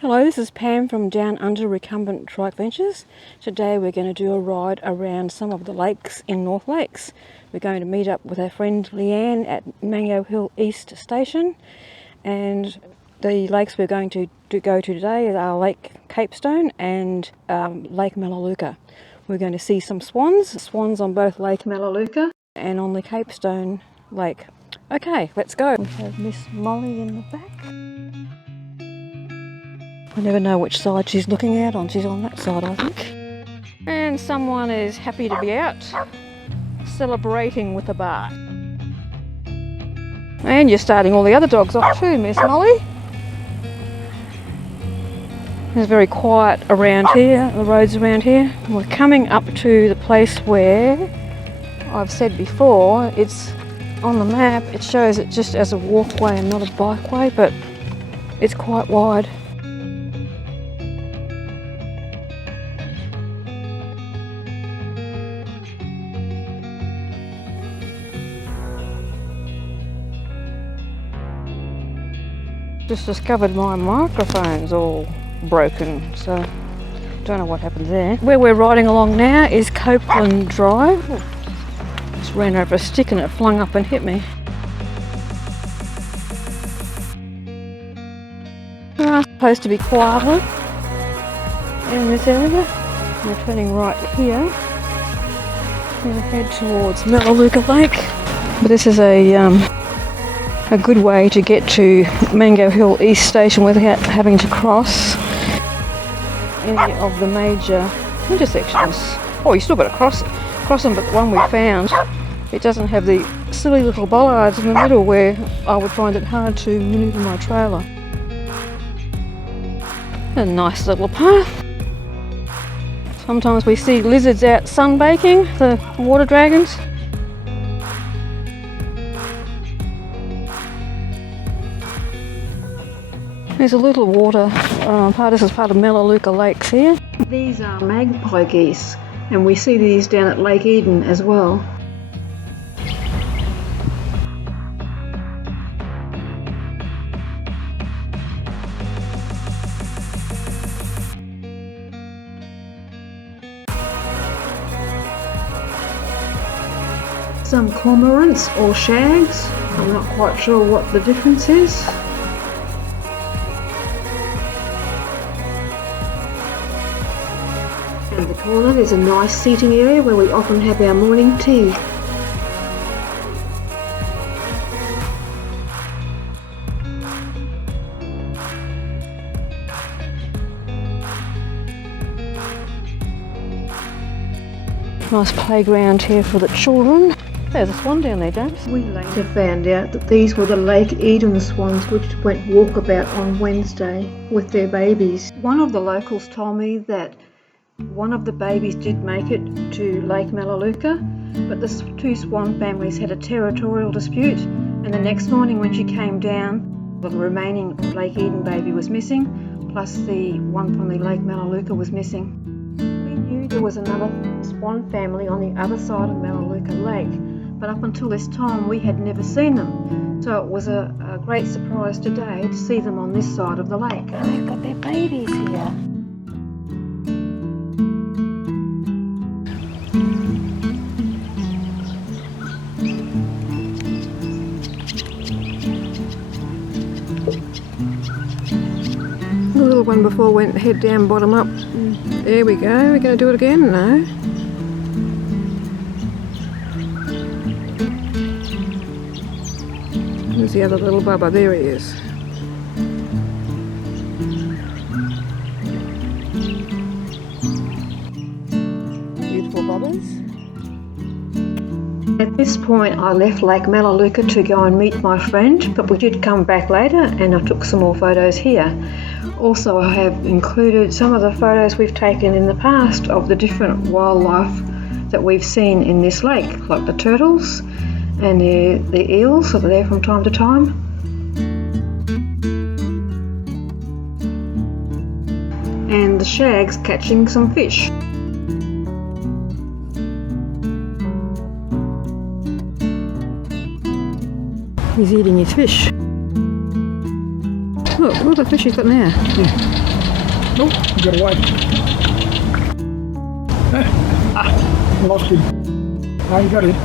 Hello, this is Pam from Down Under Recumbent Trike Ventures. Today we're going to do a ride around some of the lakes in North Lakes. We're going to meet up with our friend Leanne at Mango Hill East Station, and the lakes we're going to go to today are Lake Capestone and Lake Melaleuca. We're going to see some swans on both Lake Melaleuca and on the Capestone Lake. Okay, let's go. We have Miss Molly in the back. I never know which side she's looking at. She's on that side, I think. And someone is happy to be out, celebrating with a bar. And you're starting all the other dogs off too, Miss Molly. It's very quiet around here, the roads around here. We're coming up to the place where, I've said before, it's on the map, it shows it just as a walkway and not a bikeway, but it's quite wide. Just discovered my microphone's all broken, so don't know what happened there. Where we're riding along now is Copeland Drive. Just ran over a stick and it flung up and hit me. Supposed to be quieter in this area. We're turning right here. We're going to head towards Melaleuca Lake. But this is a good way to get to Mango Hill East Station without having to cross any of the major intersections. Oh, you still got to cross them, but the one we found, it doesn't have the silly little bollards in the middle where I would find it hard to manoeuvre my trailer. A nice little path. Sometimes we see lizards out sunbaking, the water dragons. There's a little water, this is part of Melaleuca Lakes here. These are magpie geese, and we see these down at Lake Eden as well. Some cormorants or shags, I'm not quite sure what the difference is. In the corner there's a nice seating area where we often have our morning tea. Nice playground here for the children. There's a swan down there, James. We later found out that these were the Lake Eden swans which went walkabout on Wednesday with their babies. One of the locals told me that one of the babies did make it to Lake Melaleuca, but the two swan families had a territorial dispute, and the next morning when she came down, the remaining Lake Eden baby was missing, plus the one from the Lake Melaleuca was missing. We knew there was another swan family on the other side of Melaleuca Lake, but up until this time we had never seen them, so it was a great surprise today to see them on this side of the lake. They've got their babies here. The little one before went head down, bottom up. There we go. We're going to do it again? No. There's the other little bubba. There he is. Beautiful bubbas. At this point I left Lake Melaleuca to go and meet my friend, but we did come back later and I took some more photos here. Also, I have included some of the photos we've taken in the past of the different wildlife that we've seen in this lake, like the turtles and the eels that are there from time to time. And the shags catching some fish. He's eating his fish. Look at the fish he's got now. Yeah. Oh, he got away. Lost him. Oh, you got him.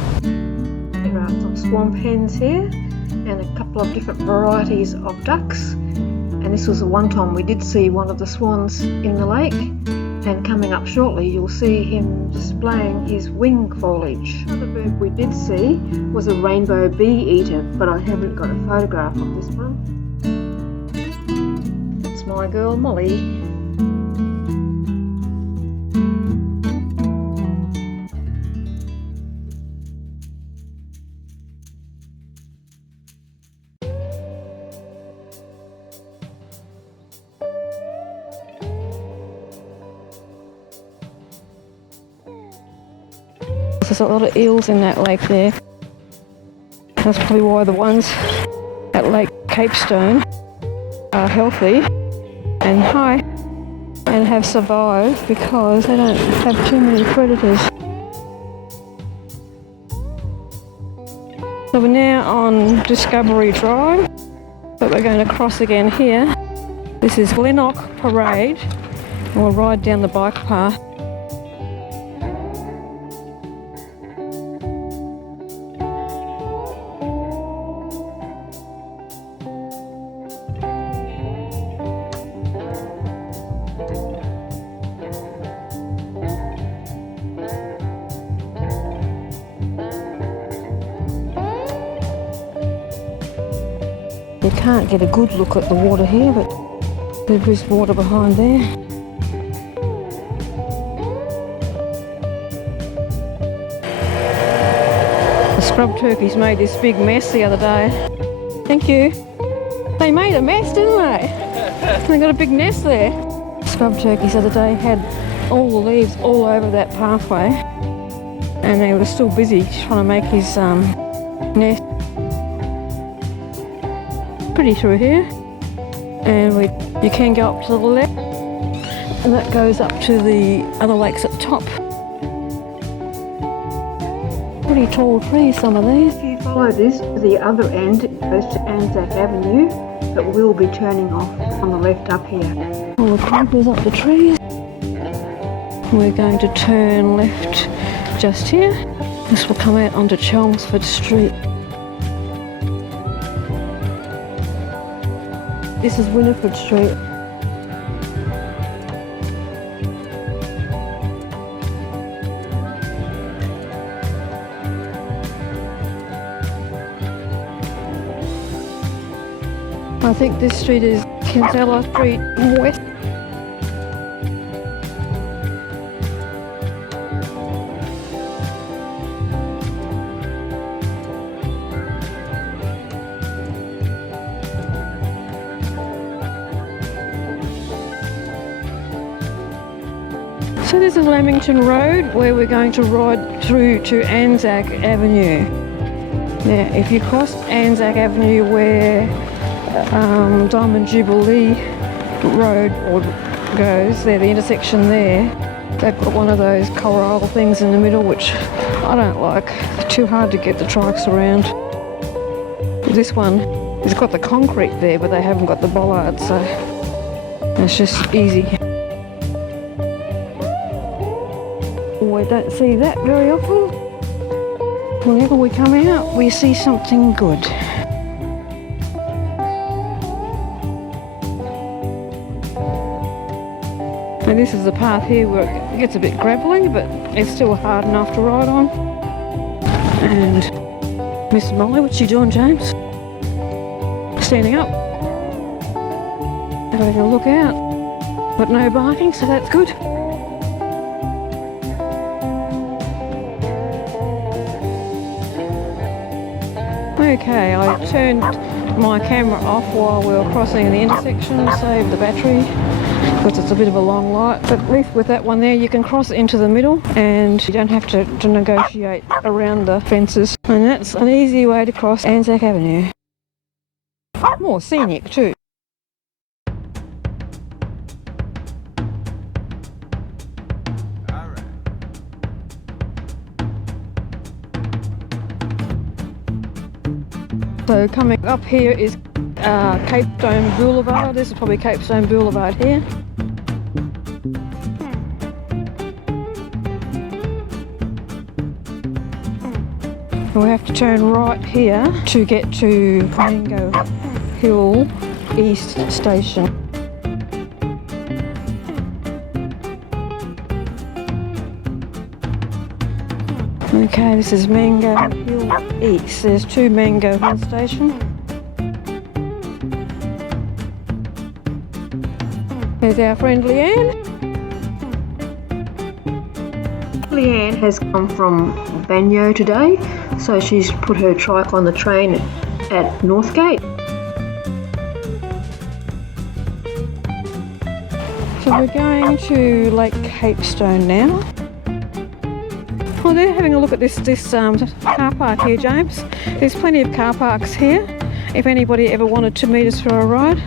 There are some swamp hens here and a couple of different varieties of ducks. And this was the one time we did see one of the swans in the lake. And coming up shortly you'll see him displaying his wing foliage. Another bird we did see was a rainbow bee eater, but I haven't got a photograph of this one. That's my girl Molly. There's a lot of eels in that lake there. That's probably why the ones at Lake Capestone are healthy and high and have survived because they don't have too many predators. So we're now on Discovery Drive, but we're going to cross again here. This is Glenlock Parade and we'll ride down the bike path. You can't get a good look at the water here, but there is water behind there. The scrub turkeys made this big mess the other day. Thank you. They made a mess, didn't they? They got a big nest there. Scrub turkeys the other day had all the leaves all over that pathway, and they were still busy trying to make his nest. Pretty through here, and you can go up to the left, and that goes up to the other lakes at the top. Pretty tall trees, some of these. If you follow this to the other end, it goes to Anzac Avenue, but we'll be turning off on the left up here. All the creepers up the trees. We're going to turn left just here. This will come out onto Chelmsford Street. This is Winifred Street. I think this street is Kinsella Street West. So this is Lamington Road, where we're going to ride through to Anzac Avenue. Now, if you cross Anzac Avenue where Diamond Jubilee Road goes, there, the intersection there, they've got one of those corral things in the middle, which I don't like. It's too hard to get the trikes around. This one has got the concrete there, but they haven't got the bollards, so it's just easy. We don't see that very often. Whenever we come out, we see something good. Now this is the path here where it gets a bit gravelly, but it's still hard enough to ride on. And Miss Molly, what's she doing, James? Standing up. Having a look out, but no barking, so that's good. Okay, I turned my camera off while we were crossing the intersection, saved the battery because it's a bit of a long light, but at least with that one there you can cross into the middle and you don't have to negotiate around the fences, and that's an easy way to cross Anzac Avenue. More scenic too. So coming up here is Capestone Boulevard. This is probably Capestone Boulevard here. We have to turn right here to get to Mango Hill East Station. Okay, this is Mango Hill East. There's two Mango Hill stations. There's our friend Leanne. Leanne has come from Banyo today, so she's put her trike on the train at Northgate. So we're going to Lake Capestone now. Oh, they're having a look at this car park here, James. There's plenty of car parks here if anybody ever wanted to meet us for a ride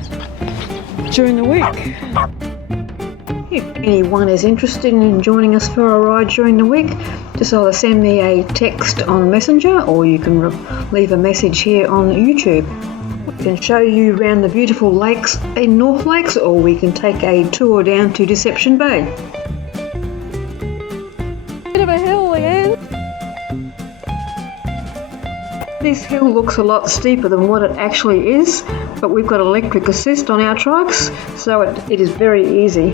during the week. If anyone is interested in joining us for a ride during the week, just either send me a text on Messenger or you can leave a message here on YouTube. We can show you around the beautiful lakes in North Lakes, or we can take a tour down to Deception Bay. Bit of a hill again. This hill looks a lot steeper than what it actually is, but we've got electric assist on our trikes, so it is very easy.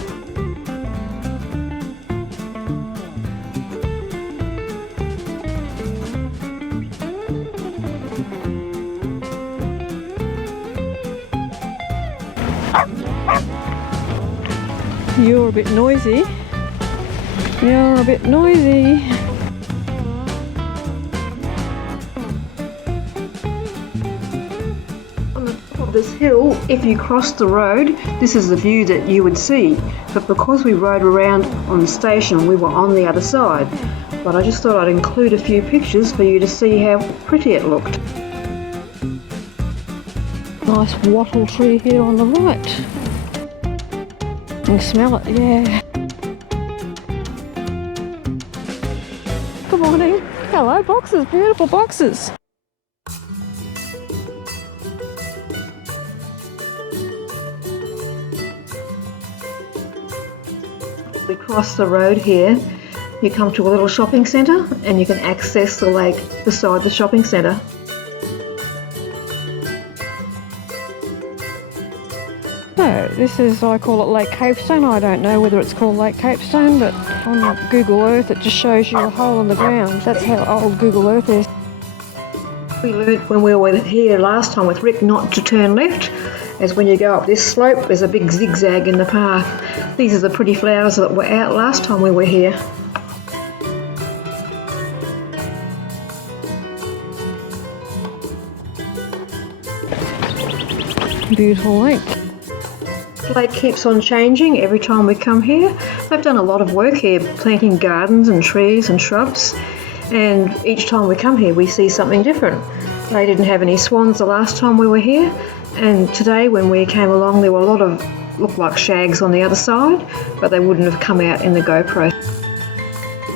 You're a bit noisy. You're a bit noisy. On the top of this hill, if you cross the road, this is the view that you would see. But because we rode around on the station, we were on the other side. But I just thought I'd include a few pictures for you to see how pretty it looked. Nice wattle tree here on the right. You can smell it, yeah. Good morning. Hello, boxes, beautiful boxes. We cross the road here. You come to a little shopping centre and you can access the lake beside the shopping centre. So this is, I call it Lake Capestone. I don't know whether it's called Lake Capestone, but on Google Earth it just shows you a hole in the ground. That's how old Google Earth is. We learnt when we were here last time with Rick not to turn left, as when you go up this slope there's a big zigzag in the path. These are the pretty flowers that were out last time we were here. Beautiful lake. The lake keeps on changing every time we come here. They've done a lot of work here, planting gardens and trees and shrubs, and each time we come here we see something different. They didn't have any swans the last time we were here, and today when we came along there were a lot of, looked like shags on the other side, but they wouldn't have come out in the GoPro.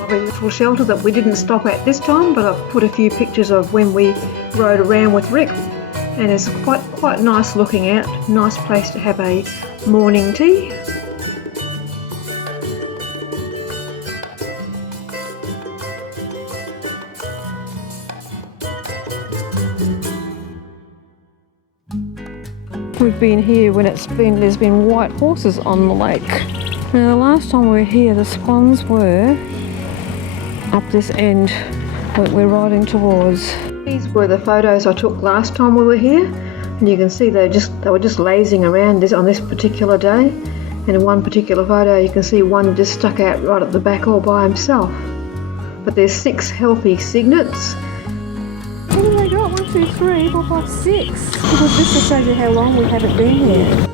Lovely little shelter that we didn't stop at this time, but I've put a few pictures of when we rode around with Rick, and it's quite nice looking out. Nice place to have a morning tea. We've been here when there's been white horses on the lake. Now the last time we were here the swans were up this end that we're riding towards. These were the photos I took last time we were here, and you can see they were just lazing around on this particular day. And in one particular photo you can see one just stuck out right at the back all by himself. But there's 6 healthy cygnets. What have they got? 1, 2, 3, 4, 5, 6. Because this just shows you how long we haven't been here.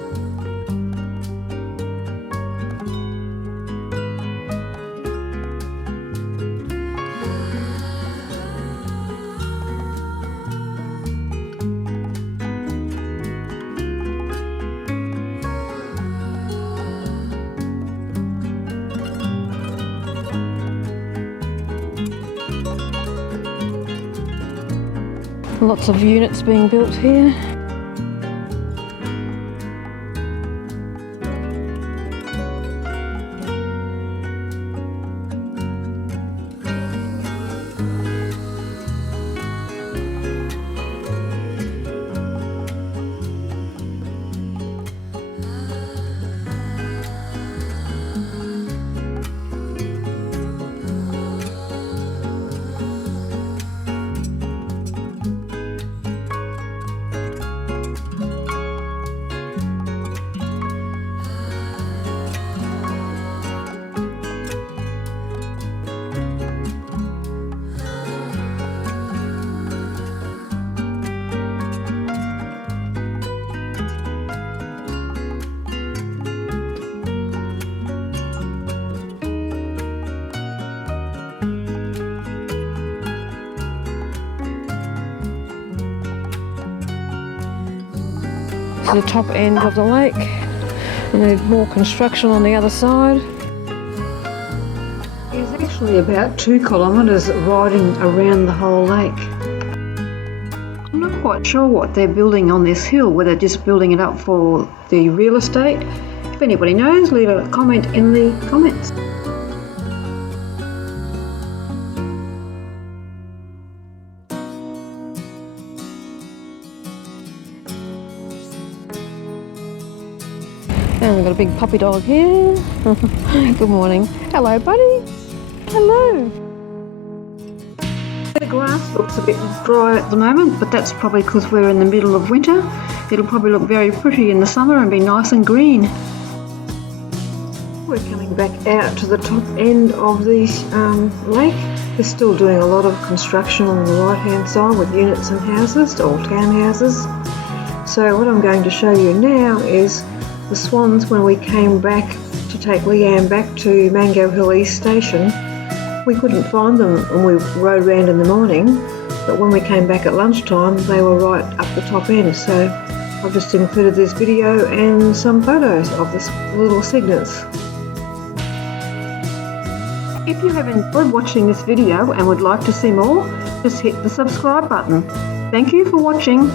Lots of units being built here. to the top end of the lake. And there's more construction on the other side. It's actually about 2 kilometres riding around the whole lake. I'm not quite sure what they're building on this hill, whether they're just building it up for the real estate. If anybody knows, leave a comment in the comments. And we've got a big puppy dog here. Good morning. Hello, buddy. Hello. The grass looks a bit dry at the moment, but that's probably because we're in the middle of winter. It'll probably look very pretty in the summer and be nice and green. We're coming back out to the top end of this lake. They're still doing a lot of construction on the right hand side with units and houses, or townhouses. So what I'm going to show you now is the swans. When we came back to take Leanne back to Mango Hill East Station, we couldn't find them and we rode round in the morning, but when we came back at lunchtime they were right up the top end. So I've just included this video and some photos of this little cygnets. If you have enjoyed watching this video and would like to see more, just hit the subscribe button. Thank you for watching.